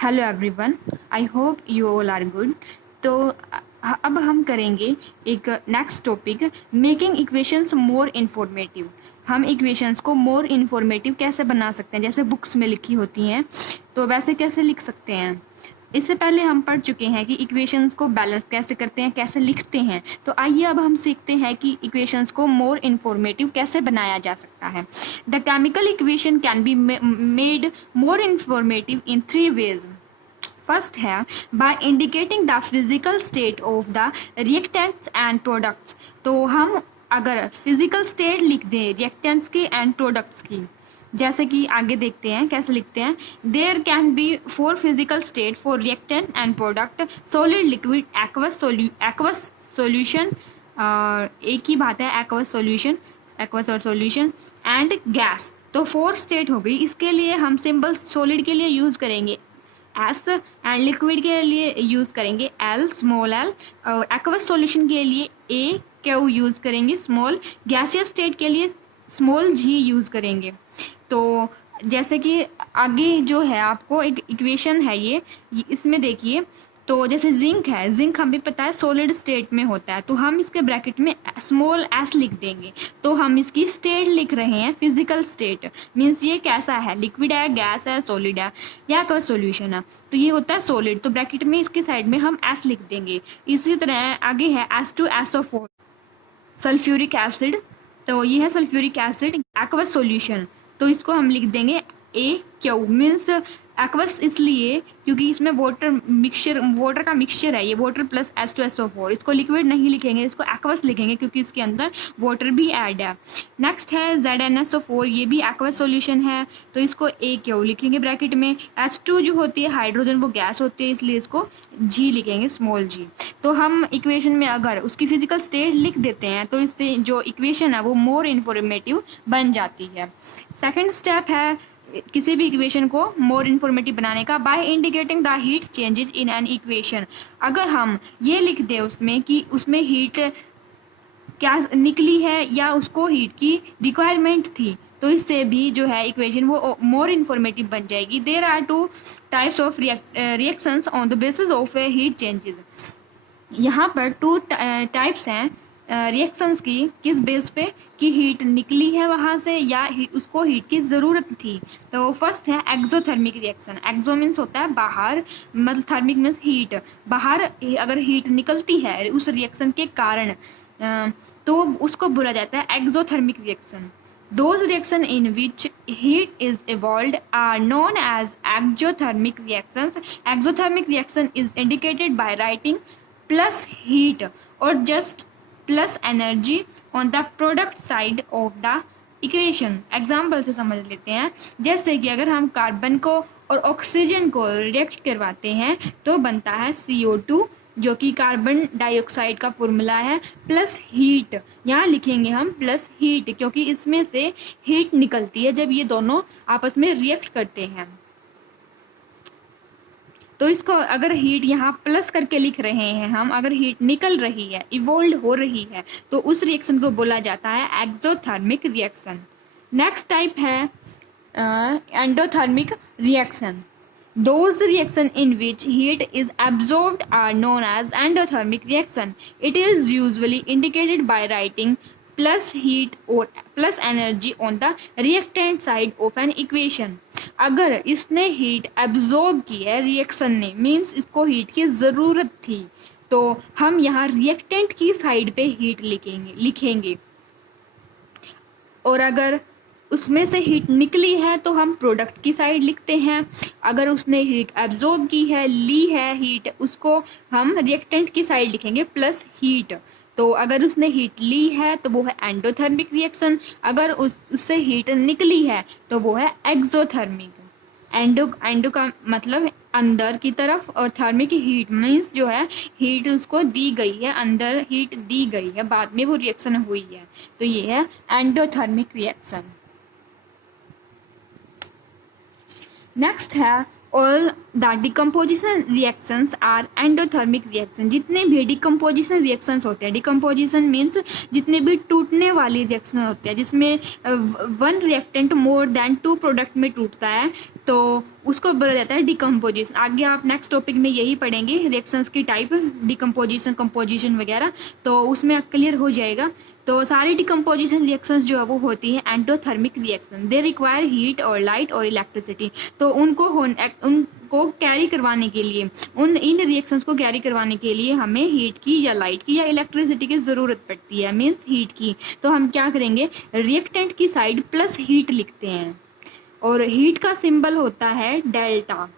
Hello everyone, I hope you all are good. तो अब हम करेंगे एक next topic, making equations more informative. हम इक्वेशंस को मोर इन्फॉर्मेटिव कैसे बना सकते हैं, जैसे बुक्स में लिखी होती हैं तो वैसे कैसे लिख सकते हैं। इससे पहले हम पढ़ चुके हैं कि इक्वेशंस को बैलेंस कैसे करते हैं, कैसे लिखते हैं। तो आइए अब हम सीखते हैं कि इक्वेशंस को मोर इन्फॉर्मेटिव कैसे बनाया जा सकता है। The chemical equation can be made more informative in 3 ways। First है by indicating the physical state of the reactants and products. तो हम अगर फिजिकल स्टेट लिख दें रिएक्टेंट्स की एंड प्रोडक्ट्स की, जैसे कि आगे देखते हैं कैसे लिखते हैं। There can be 4 physical state for reactant and product, solid, liquid, aqueous solution, एक ही बात है एक्वस सॉल्यूशन, एक्वस और सॉल्यूशन एंड गैस। तो 4 स्टेट हो गई। इसके लिए हम सिंबल सॉलिड के लिए यूज़ करेंगे एस एंड लिक्विड के लिए यूज़ करेंगे एल, स्मॉल एल, और एक्वस सॉल्यूशन के लिए ए क्यू यूज़ करेंगे स्मॉल, गैसियस स्टेट के लिए स्मॉल जी यूज़ करेंगे। तो जैसे कि आगे जो है आपको एक इक्वेशन है ये इसमें देखिए। तो जैसे जिंक है, जिंक हमें पता है सॉलिड स्टेट में होता है, तो हम इसके ब्रैकेट में स्मॉल एस लिख देंगे। तो हम इसकी स्टेट लिख रहे हैं फिजिकल स्टेट, मीन्स ये कैसा है, लिक्विड है, गैस है, सॉलिड है या कोई सॉल्यूशन है। तो ये होता है सॉलिड, तो ब्रैकेट में इसके साइड में हम एस लिख देंगे। इसी तरह आगे है H2SO4 सल्फ्यूरिक एसिड। तो ये है सल्फ्यूरिक एसिड एक्वस सॉल्यूशन, तो इसको हम लिख देंगे ए क्यू, मीन्स एक्वस इसलिए क्योंकि इसमें वाटर का मिक्सचर है, ये वाटर प्लस H2SO4। इसको लिक्विड नहीं लिखेंगे, इसको एक्वस लिखेंगे क्योंकि इसके अंदर वाटर भी ऐड है। नेक्स्ट है ZnSO4, ये भी एक्वस सॉल्यूशन है, तो इसको ए क्यू लिखेंगे ब्रैकेट में। H2 जो होती है हाइड्रोजन, वो गैस होती है, इसलिए इसको जी लिखेंगे, स्मॉल जी। तो हम इक्वेशन में अगर उसकी फिजिकल स्टेट लिख देते हैं तो इससे जो इक्वेशन है वो मोर इन्फॉर्मेटिव बन जाती है। सेकेंड स्टेप है किसी भी इक्वेशन को मोर इन्फॉर्मेटिव बनाने का, by indicating the heat changes in an equation. अगर हम ये लिख दें उसमें कि उसमें हीट क्या निकली है या उसको हीट की रिक्वायरमेंट थी, तो इससे भी जो है इक्वेशन वो मोर इन्फॉर्मेटिव बन जाएगी। There are 2 types of reactions on the basis of heat changes. यहाँ पर 2 टाइप्स हैं रिएक्शंस की, किस बेस पे कि हीट निकली है वहाँ से या उसको हीट की ज़रूरत थी। तो फर्स्ट है एक्सोथर्मिक रिएक्शन। एक्सो मीन्स होता है बाहर, मतलब थर्मिक मीन्स हीट, बाहर अगर हीट निकलती है उस रिएक्शन के कारण तो उसको बोला जाता है exothermic reaction. Those reactions in which heat is evolved are known as exothermic reactions. Exothermic reaction is indicated by writing plus heat or just plus energy on the product side of the equation. Example से समझ लेते हैं, जैसे कि अगर हम carbon को और ऑक्सीजन को रिएक्ट करवाते हैं तो बनता है CO2, जो कि कार्बन डाइऑक्साइड का फॉर्मूला है, प्लस हीट। यहाँ लिखेंगे हम प्लस हीट क्योंकि इसमें से हीट निकलती है जब ये दोनों आपस में रिएक्ट करते हैं। तो इसको अगर हीट यहाँ प्लस करके लिख रहे हैं हम, अगर हीट निकल रही है, इवोल्व हो रही है, तो उस रिएक्शन को बोला जाता है एक्सोथर्मिक रिएक्शन। नेक्स्ट टाइप है endothermic reaction. Those reactions in which heat is absorbed are known as endothermic reaction. It is usually indicated by writing plus heat or plus energy on the reactant side of an equation. अगर इसने heat absorb की है reaction ने, means इसको heat की ज़रूरत थी, तो हम यहाँ रिएक्टेंट की साइड पे हीट लिखेंगे। और अगर उसमें से हीट निकली है तो हम प्रोडक्ट की साइड लिखते हैं। अगर उसने हीट एब्जॉर्ब की है, ली है हीट, उसको हम रिएक्टेंट की साइड लिखेंगे प्लस हीट। तो अगर उसने हीट ली है तो वो है एंडोथर्मिक रिएक्शन, अगर उससे हीट निकली है तो वो है एक्सोथर्मिक। एंडो का मतलब अंदर की तरफ, और थर्मिक हीट मीन्स जो है हीट उसको दी गई है, अंदर हीट दी गई है, बाद में वो रिएक्शन हुई है, तो ये है एंडोथर्मिक रिएक्शन। नेक्स्ट है all the decomposition reactions are endothermic reaction. जितने भी डिकम्पोजिशन रिएक्शंस होते हैं, डिकम्पोजिशन मीन्स जितने भी टूटने वाली रिएक्शन होते हैं जिसमें 1 रिएक्टेंट मोर देन 2 प्रोडक्ट में टूटता है, तो उसको बोला जाता है डिकम्पोजिशन। आगे आप नेक्स्ट टॉपिक में यही पढ़ेंगे, रिएक्शंस की टाइप, डिकम्पोजिशन, कंपोजिशन वगैरह, तो उसमें क्लियर हो जाएगा। तो सारी डिकम्पोजिशन रिएक्शंस जो है वो होती है endothermic reaction. They require heat और लाइट और इलेक्ट्रिसिटी। तो उनको कैरी करवाने के लिए, इन रिएक्शंस को कैरी करवाने के लिए हमें हीट की या लाइट की या इलेक्ट्रिसिटी की ज़रूरत पड़ती है, मीन्स हीट की। तो हम क्या करेंगे, रिएक्टेंट की साइड प्लस हीट लिखते हैं, और हीट का सिंबल होता है डेल्टा।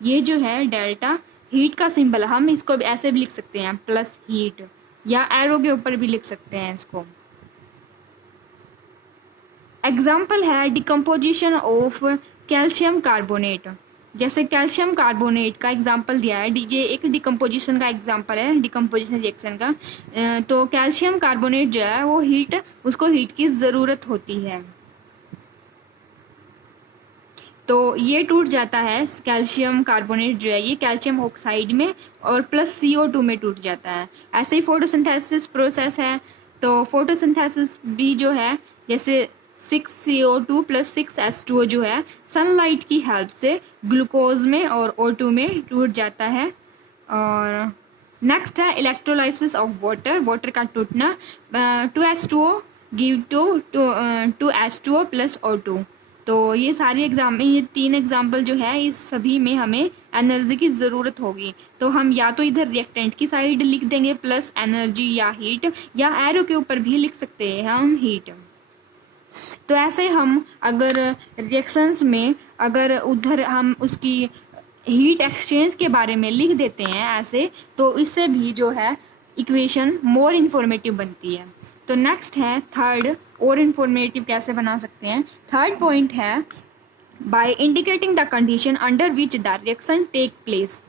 ये जो है डेल्टा हीट का सिंबल, हम इसको ऐसे भी लिख सकते हैं प्लस हीट, या एरो के ऊपर भी लिख सकते हैं इसको। एग्जाम्पल है डिकम्पोजिशन ऑफ कैल्शियम कार्बोनेट। जैसे कैल्शियम कार्बोनेट का एग्जाम्पल दिया है, ये एक डिकम्पोजिशन का एग्जाम्पल है, डिकम्पोजिशन रिएक्शन का। तो कैल्शियम कार्बोनेट जो है वो उसको हीट की ज़रूरत होती है, तो ये टूट जाता है कैल्शियम कार्बोनेट जो है, ये कैल्शियम ऑक्साइड में और प्लस CO2 में टूट जाता है। ऐसे ही फोटोसिंथेसिस प्रोसेस है, तो फोटोसिंथेसिस भी जो है, जैसे 6CO2 प्लस 6H2O जो है सनलाइट की हेल्प से ग्लूकोज में और O2 में टूट जाता है। और नेक्स्ट है इलेक्ट्रोलाइसिस ऑफ वाटर का टूटना। 2H2O give to H2O plus O2। तो ये सारे ये 3 एग्जाम्पल जो है, इस सभी में हमें एनर्जी की ज़रूरत होगी। तो हम या तो इधर रिएक्टेंट की साइड लिख देंगे प्लस एनर्जी या हीट, या एरो के ऊपर भी लिख सकते हैं हम हीट। तो ऐसे हम अगर रिएक्शंस में अगर उधर हम उसकी हीट एक्सचेंज के बारे में लिख देते हैं ऐसे, तो इससे भी जो है इक्वेशन मोर इन्फॉर्मेटिव बनती है। तो नेक्स्ट है थर्ड, और इन्फॉर्मेटिव कैसे बना सकते हैं। थर्ड पॉइंट है by indicating the condition under which the reaction take place.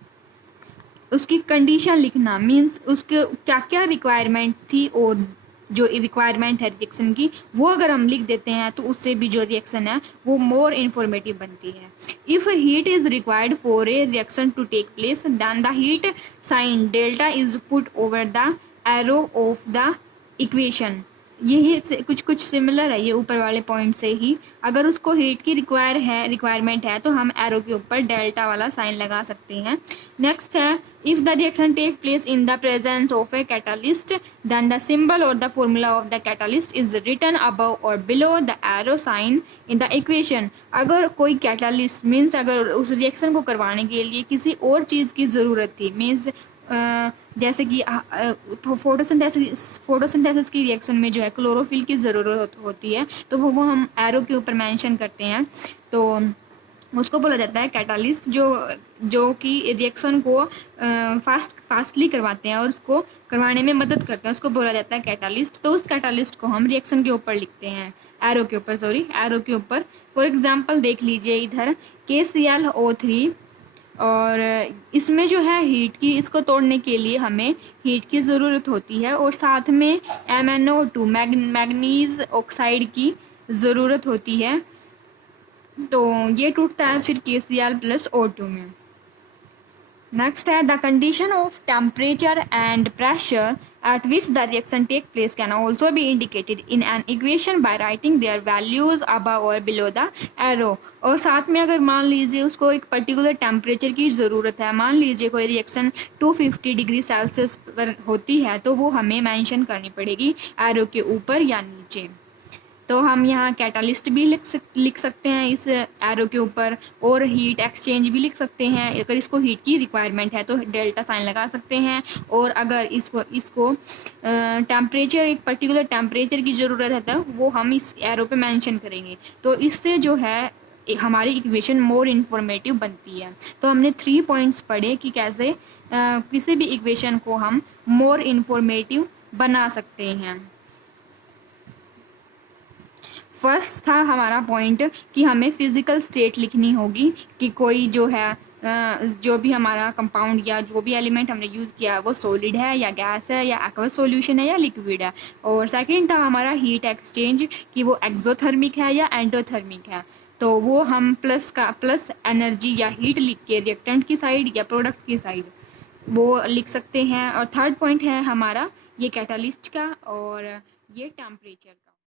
उसकी कंडीशन लिखना, मीन्स उसके क्या क्या रिक्वायरमेंट थी, और जो रिक्वायरमेंट है रिएक्शन की वो अगर हम लिख देते हैं तो उससे भी जो रिएक्शन है वो मोर इन्फॉर्मेटिव बनती है। If heat is required for a reaction to take place, then the heat sign delta is put over the arrow of the equation. यही कुछ सिमिलर है ये ऊपर वाले पॉइंट से ही। अगर उसको हीट की रिक्वायरमेंट है तो हम एरो के ऊपर डेल्टा वाला साइन लगा सकते हैं। नेक्स्ट है if the reaction take place in the presence of a catalyst, then the symbol or the formula of the catalyst is written above or below the arrow sign in the equation. अगर कोई catalyst, means अगर उस reaction को करवाने के लिए किसी और चीज़ की ज़रूरत थी, मीन्स जैसे कि फोटोसिंथेसिस की रिएक्शन में जो है क्लोरोफिल की ज़रूरत होती है, तो वो हम एरो के ऊपर मेंशन करते हैं। तो उसको बोला जाता है कैटालिस्ट, जो कि रिएक्शन को फास्टली करवाते हैं और उसको करवाने में मदद करते हैं, उसको बोला जाता है कैटालिस्ट। तो उस कैटालिस्ट को हम रिएक्शन के ऊपर लिखते हैं, एरो के ऊपर। फॉर एग्जांपल देख लीजिए इधर KClO3, और इसमें जो है हीट की, इसको तोड़ने के लिए हमें हीट की ज़रूरत होती है, और साथ में MnO2 मैग्नीज ऑक्साइड की ज़रूरत होती है। तो ये टूटता है फिर KCl प्लस O2 में। नेक्स्ट है the condition of temperature and pressure at which the reaction take place can also be indicated in an equation by writing their values above or below the arrow। और साथ में अगर मान लीजिए उसको एक पर्टिकुलर टेम्परेचर की ज़रूरत है, मान लीजिए कोई रिएक्शन 250 डिग्री सेल्सियस पर होती है, तो वो हमें मेंशन करनी पड़ेगी एरो के ऊपर या नीचे। तो हम यहाँ कैटालिस्ट भी लिख सकते हैं इस एरो के ऊपर, और हीट एक्सचेंज भी लिख सकते हैं। अगर इसको हीट की रिक्वायरमेंट है तो डेल्टा साइन लगा सकते हैं, और अगर इसको टेम्परेचर, एक पर्टिकुलर टेम्परेचर की ज़रूरत है तो वो हम इस एरो पे मेंशन करेंगे। तो इससे जो है हमारी इक्वेशन मोर इन्फॉर्मेटिव बनती है। तो हमने 3 पॉइंट्स पढ़े कि कैसे किसी भी इक्वेशन को हम मोर इन्फॉर्मेटिव बना सकते हैं। फर्स्ट था हमारा पॉइंट कि हमें फिज़िकल स्टेट लिखनी होगी कि कोई जो है जो भी हमारा कंपाउंड या जो भी एलिमेंट हमने यूज़ किया वो सॉलिड है या गैस है या एक्वस सॉल्यूशन है या लिक्विड है। और सेकंड था हमारा हीट एक्सचेंज कि वो एक्सोथर्मिक है या एंडोथर्मिक है, तो वो हम प्लस एनर्जी या हीट लिख के रिएक्टेंट की साइड या प्रोडक्ट की साइड वो लिख सकते हैं। और थर्ड पॉइंट है हमारा ये कैटालिस्ट का और ये टेम्परेचर का।